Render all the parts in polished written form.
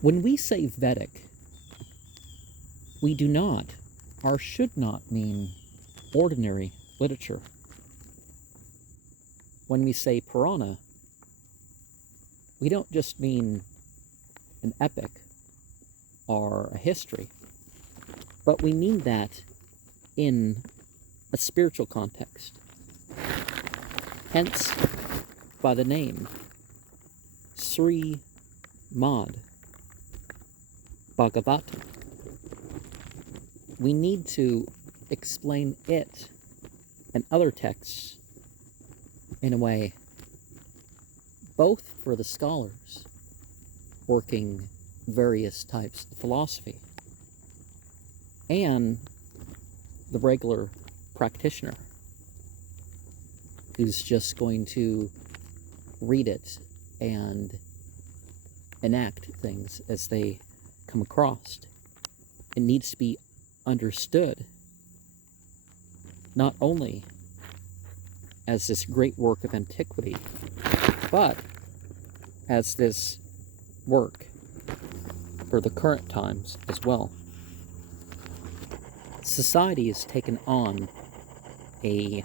When we say Vedic, we do not or should not mean ordinary literature. When we say Purana, we don't just mean an epic or a history, but we mean that in a spiritual context. Hence, by the name Srimad Bhagavatam, we need to explain it and other texts in a way both for the scholars working various types of philosophy and the regular practitioner who's just going to read it and enact things as they come across. It needs to be understood not only as this great work of antiquity, but as this work for the current times as well. Society has taken on a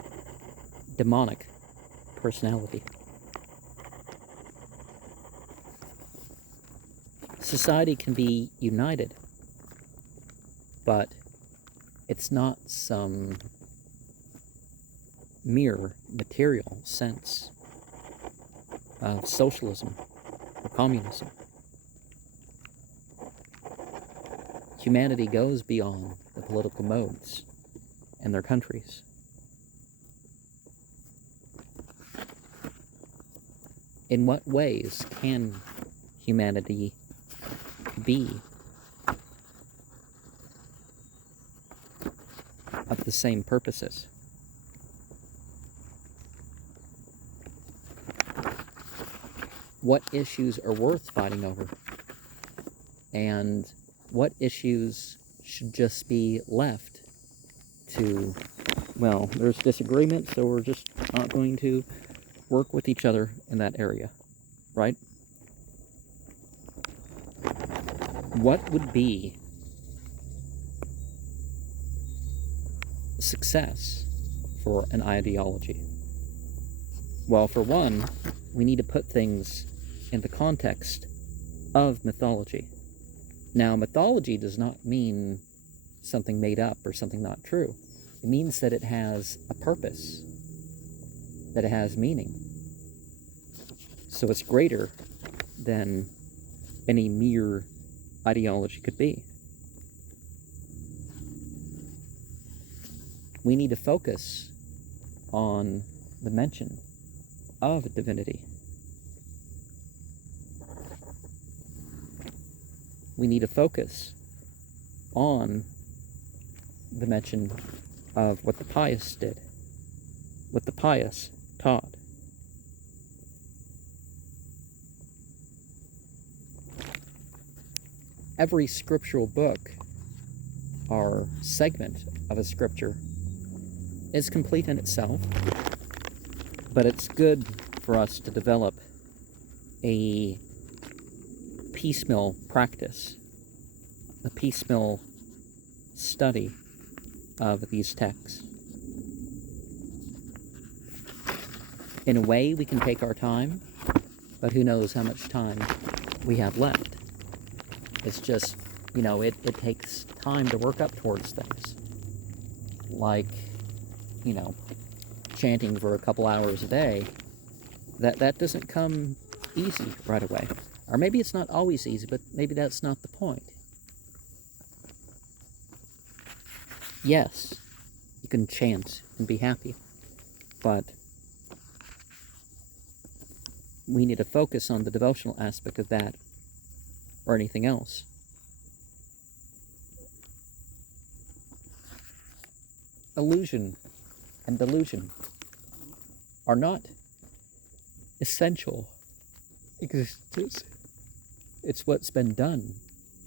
demonic personality. Society can be united, but it's not some mere material sense of socialism or communism. Humanity goes beyond the political modes and their countries. In what ways can humanity be of the same purposes? What issues are worth fighting over? And what issues should just be left to, well, there's disagreement, so we're just not going to work with each other in that area, right? What would be success for an ideology? Well, for one, we need to put things in the context of mythology. Now, mythology does not mean something made up or something not true. It means that it has a purpose, that it has meaning. So it's greater than any mere ideology could be. We need to focus on the mention of divinity. We need to focus on the mention of what the pious did, what the pious taught. Every scriptural book or segment of a scripture is complete in itself, but it's good for us to develop a piecemeal practice, a piecemeal study of these texts. In a way, we can take our time, but who knows how much time we have left. It's just, it takes time to work up towards things. Like, chanting for a couple hours a day, that doesn't come easy right away. Or maybe it's not always easy, but maybe that's not the point. Yes, you can chant and be happy, but we need to focus on the devotional aspect of that or anything else. Illusion and delusion are not essential existence. It's what's been done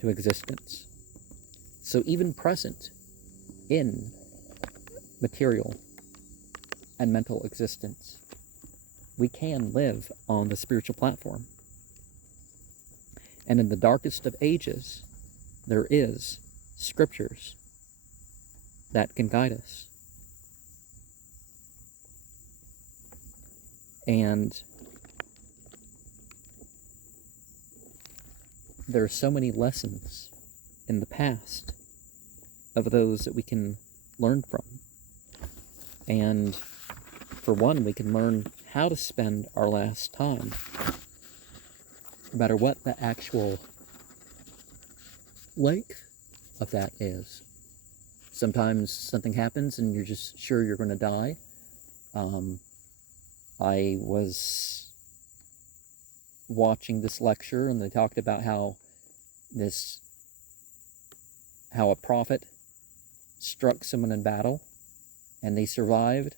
to existence. So even present in material and mental existence, we can live on the spiritual platform. And in the darkest of ages, there is scriptures that can guide us. And there are so many lessons in the past of those that we can learn from. And for one, we can learn how to spend our last time, no matter what the actual length of that is. Sometimes something happens and you're just sure you're going to die. I was watching this lecture and they talked about how a prophet struck someone in battle and they survived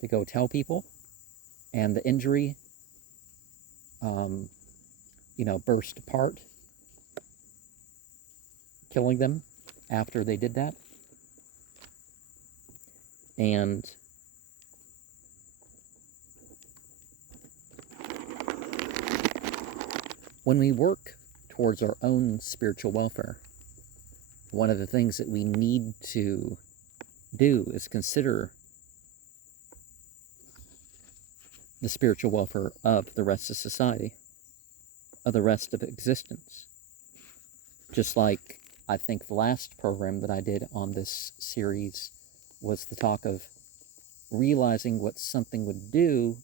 to go tell people, and the injury burst apart, killing them after they did that. And when we work towards our own spiritual welfare, one of the things that we need to do is consider the spiritual welfare of the rest of society, of the rest of existence. Just like I think the last program that I did on this series was the talk of realizing what something would do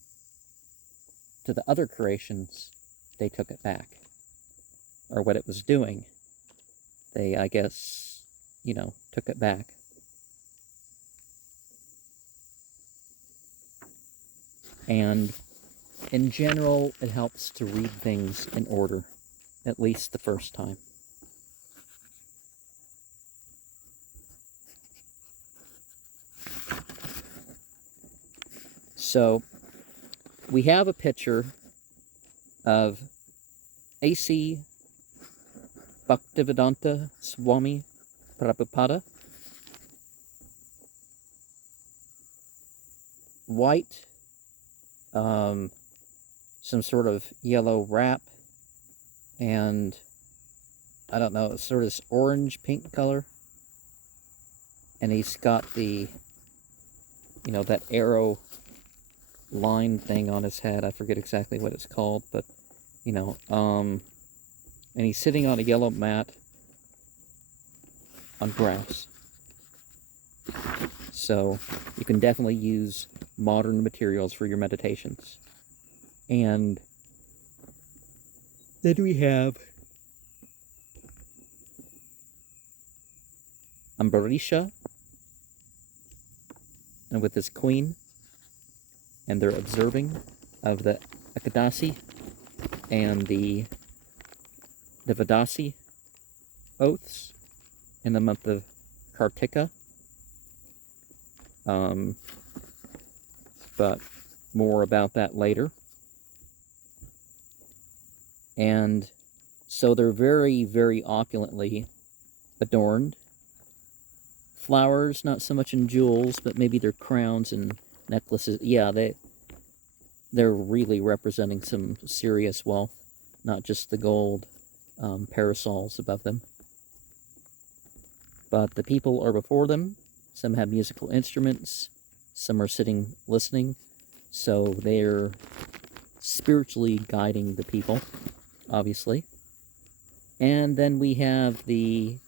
to the other creations, they took it back. Or what it was doing, they, I guess, took it back. And in general, it helps to read things in order, at least the first time. So, we have a picture of A.C. Bhaktivedanta Swami Prabhupada. White, some sort of yellow wrap, and I don't know, sort of this orange pink color. And he's got the, that arrow line thing on his head. I forget exactly what it's called, but, and he's sitting on a yellow mat on grass. So you can definitely use modern materials for your meditations. And then we have Ambarisha and with his queen, and they're observing of the Ekadasi and the Devadasi oaths in the month of Kartika. But more about that later. And so they're very, very opulently adorned. Flowers, not so much in jewels, but maybe their crowns and necklaces. Yeah, they're really representing some serious wealth, not just the gold parasols above them. But the people are before them. Some have musical instruments. Some are sitting listening. So they're spiritually guiding the people, obviously. And then we have the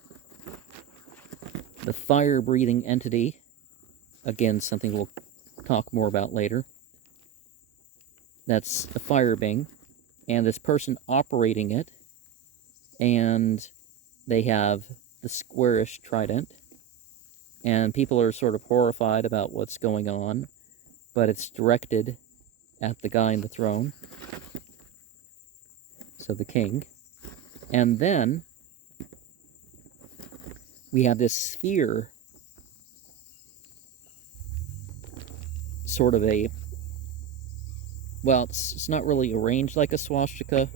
fire-breathing entity. Again, something we'll talk more about later. That's a fire being. And this person operating it. And they have the squarish trident. And people are sort of horrified about what's going on. But it's directed at the guy in the throne. So the king. And then we have this sphere, sort of it's not really arranged like a swastika,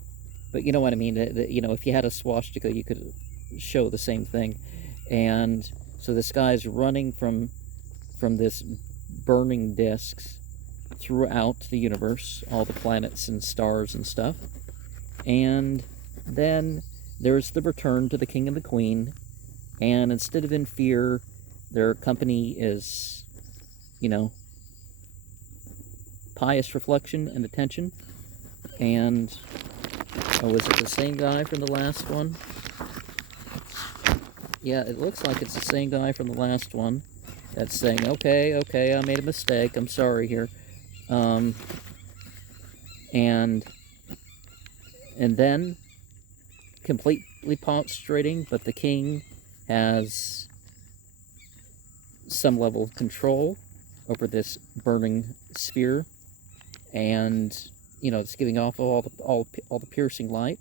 but you know what I mean. If you had a swastika, you could show the same thing. And so this guy's running from this burning discs throughout the universe, all the planets and stars and stuff. And then there's the return to the king and the queen, and instead of in fear, their company is, pious reflection and attention. And, is it the same guy from the last one? Yeah, it looks like it's the same guy from the last one that's saying, okay, I made a mistake, I'm sorry here. And then, completely prostrating, but the king has some level of control over this burning sphere, and it's giving off all the piercing light,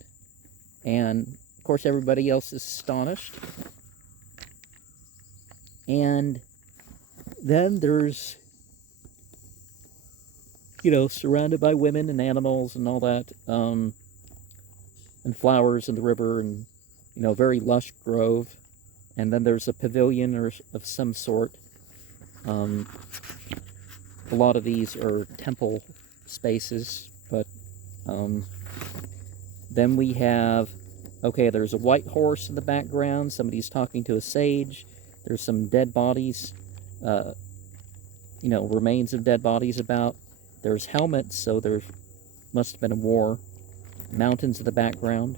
and of course everybody else is astonished. And then there's surrounded by women and animals and all that, and flowers in the river, and very lush grove. And then there's a pavilion of some sort. A lot of these are temple spaces, but then we have, there's a white horse in the background. Somebody's talking to a sage. There's some dead bodies, remains of dead bodies about. There's helmets, so there must have been a war. Mountains in the background.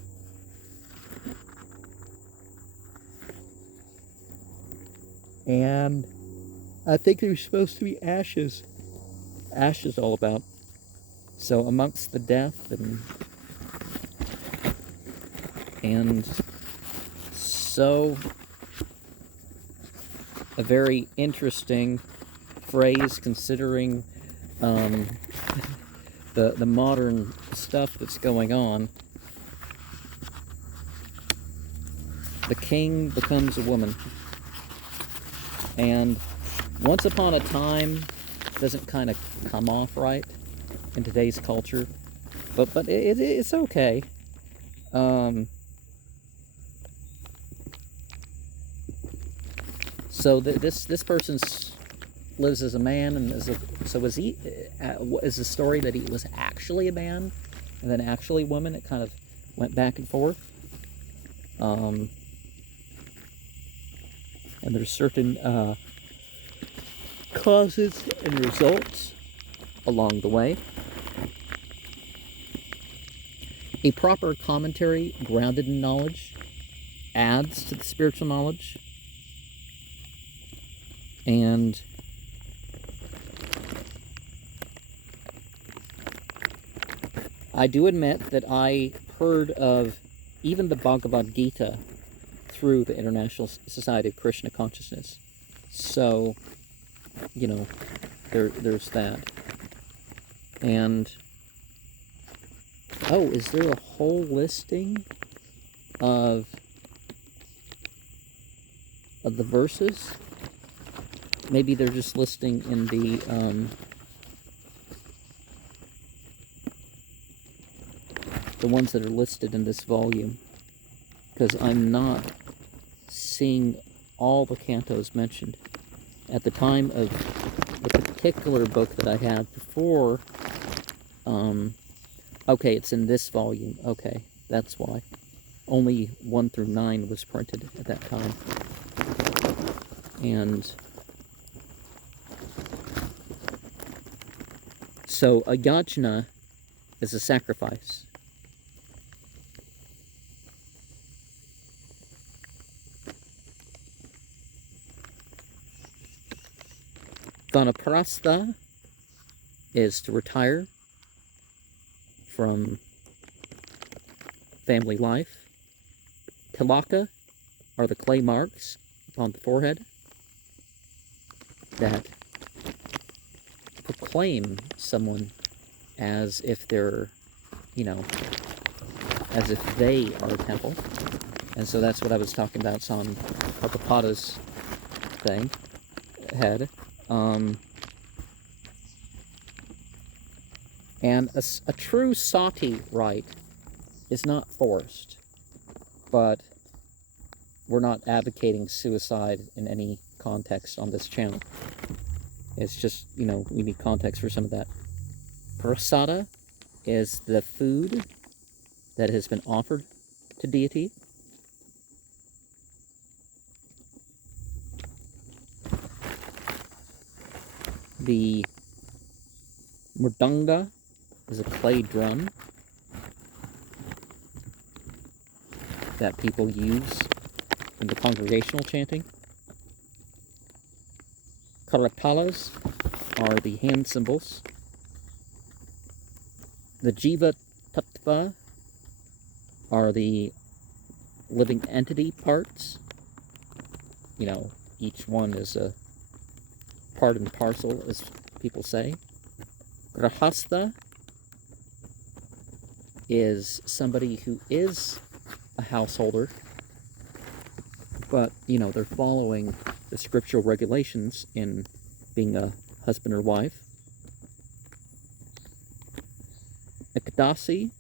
And I think there's supposed to be ashes. Ashes all about. So amongst the death and so a very interesting phrase considering the modern stuff that's going on. The king becomes a woman. And once upon a time doesn't kind of come off right in today's culture, but it's okay. So this person lives as a man, and is the story that he was actually a man and then actually a woman? It kind of went back and forth. And there's certain causes and results along the way. A proper commentary grounded in knowledge adds to the spiritual knowledge. And I do admit that I heard of even the Bhagavad Gita through the International Society of Krishna Consciousness. So, there's that. And, is there a whole listing of the verses? Maybe they're just listing in the ones that are listed in this volume, because I'm not seeing all the cantos mentioned. At the time of the particular book that I had before, it's in this volume. Okay, that's why. Only 1 through 9 was printed at that time. And so a yajna is a sacrifice. Vanaprastha is to retire from family life. Tilaka are the clay marks upon the forehead that proclaim someone as if they're, as if they are a temple. And so that's what I was talking about, on Prabhupada's head. And a true sati rite is not forced, but we're not advocating suicide in any context on this channel. It's just, we need context for some of that. Prasada is the food that has been offered to deity. The mridanga is a clay drum that people use in the congregational chanting. Karatalas are the hand cymbals. The Jiva Tattva are the living entity parts. You know, each one is a part and parcel, as people say. Grahastha is somebody who is a householder, but, you know, they're following the scriptural regulations in being a husband or wife. Ekadasi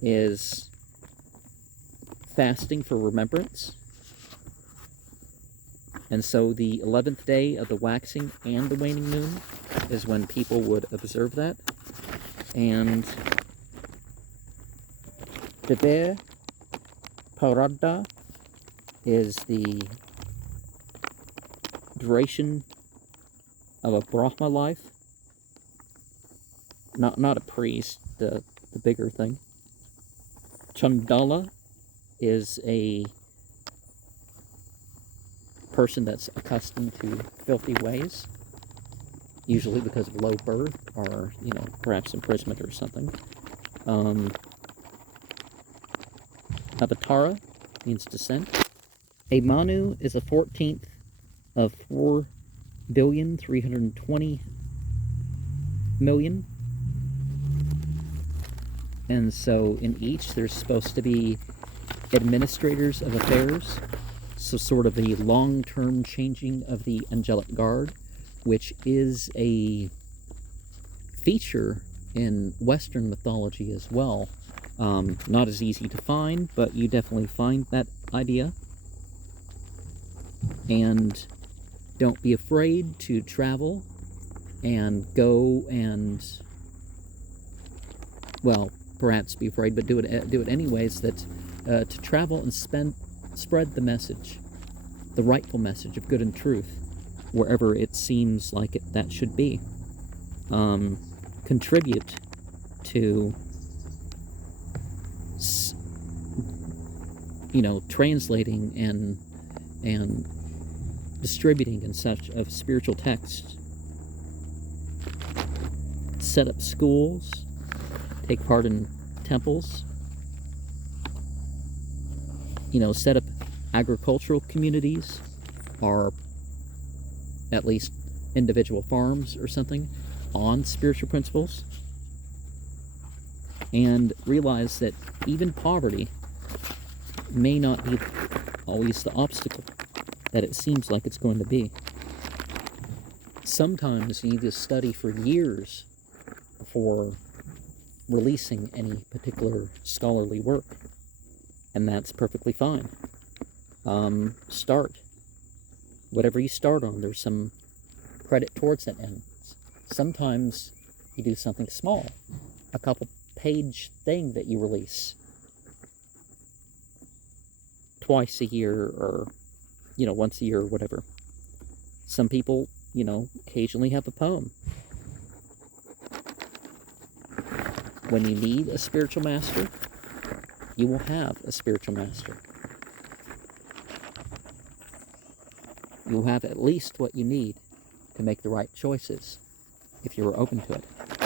is fasting for remembrance. And so the 11th day of the waxing and the waning moon is when people would observe that. And Debe Parada is the duration of a Brahma life. Not a priest, the bigger thing. Chandala is a person that's accustomed to filthy ways, usually because of low birth or, you know, perhaps imprisonment or something. Avatara means descent. A Manu is a 14th of 4,320,000,000. And so in each there's supposed to be administrators of affairs, so sort of a long-term changing of the angelic guard, which is a feature in Western mythology as well. Not as easy to find, but you definitely find that idea. And don't be afraid to travel and go and, well, perhaps be afraid, but do it anyways, that to travel and spread the message, the rightful message of good and truth, wherever it seems like that should be. Contribute to, you know, translating and distributing and such of spiritual texts. Set up schools, take part in temples, you know, set up agricultural communities, or at least individual farms or something on spiritual principles, and realize that even poverty may not be always the obstacle that it seems like it's going to be. Sometimes you need to study for years before releasing any particular scholarly work, and that's perfectly fine. Start. Whatever you start on, there's some credit towards that end. Sometimes you do something small, a couple page thing that you release twice a year, or, you know, once a year or whatever. Some people, you know, occasionally have a poem. When you need a spiritual master, you will have a spiritual master. You'll have at least what you need to make the right choices if you're open to it.